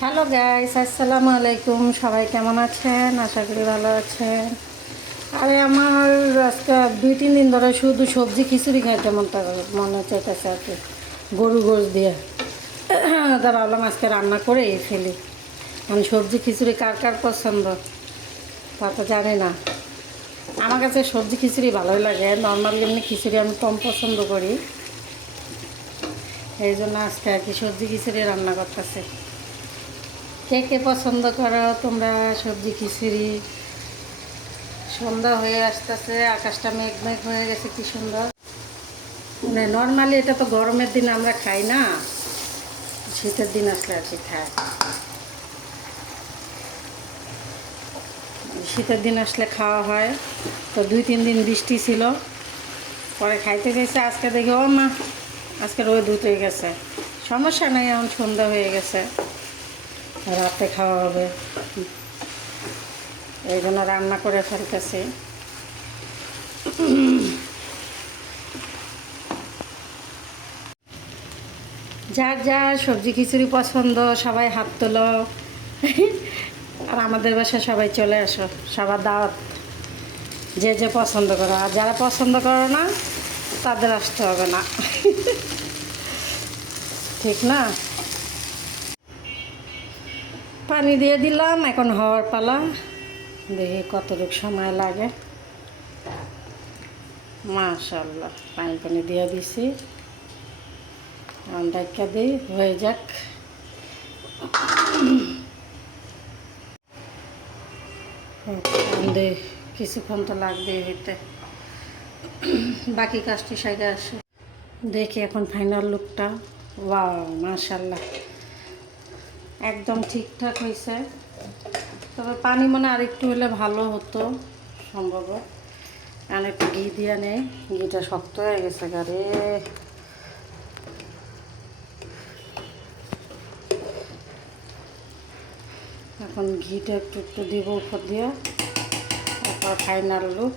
Hello guys, আসসালামু আলাইকুম। সবাই কেমন আছেন? আশা করি ভালো আছেন। আরে আমার আজকে 2-3 দিন ধরে শুধু সবজি খিচুড়ি খাইতে মনে চাইতেছে আর কি, গরু গোশ দিয়ে। তারা ভাবলাম আজকে রান্না করে ফেলি। আমি সবজি খিচুড়ি কার কার পছন্দ তা তো জানি না। আমার কাছে সবজি খিচুড়ি ভালোই লাগে। নর্মালি এমনি খিচুড়ি আমি কম পছন্দ করি, এই জন্য আজকে আর কি সবজি খিচুড়ি রান্না করতেছে। কে কে পছন্দ করো তোমরা সবজি খিচুড়ি? সন্ধ্যা হয়ে আসতেছে, আকাশটা মেঘ মেঘ হয়ে গেছে, কি সুন্দর। মানে নর্মালি এটা তো গরমের দিন আমরা খাই না, শীতের দিন আসলে আর কি খাই। শীতের দিন আসলে খাওয়া হয়। তো 2-3 দিন বৃষ্টি ছিল, পরে খাইতে চাইছে। আজকে দেখি ও মা, আজকে রোদ উঠে গেছে। সমস্যা নেই, এখন সন্ধ্যা হয়ে গেছে, রাতে খাওয়া হবে, এই জন্য রান্না করে ফেলতেছি। যার যার সবজি খিচুড়ি পছন্দ সবাই হাত তোলো। আর আমাদের বাসায় সবাই চলে আসো, সবার দাওয়াত। যে যে পছন্দ করো, আর যারা পছন্দ করো না তাদের আসতে হবে না। ঠিক না? পানি দিয়ে দিলাম, এখন হওয়ার পালা। দেখি কতটুকু সময় লাগে। মাশাআল্লাহ, পানি দিয়ে দিছি। ডাক্কা দিই, হয়ে যাক। কিছুক্ষণ তো লাগবেই হইতে, বাকি কাজটি সাইডে আসে। দেখি এখন ফাইনাল লুকটা। ওয়াও, মাশাআল্লাহ, একদম ঠিকঠাক হয়েছে। তবে পানি মনে আর একটু হলে ভালো হতো সম্ভব। আর একটু ঘি দিয়ে নেই, ঘিটা শক্ত হয়ে গেছে গাড়ি। এখন ঘিটা একটু একটু দিব উপর দিয়ে, তারপর ফাইনাল লুক।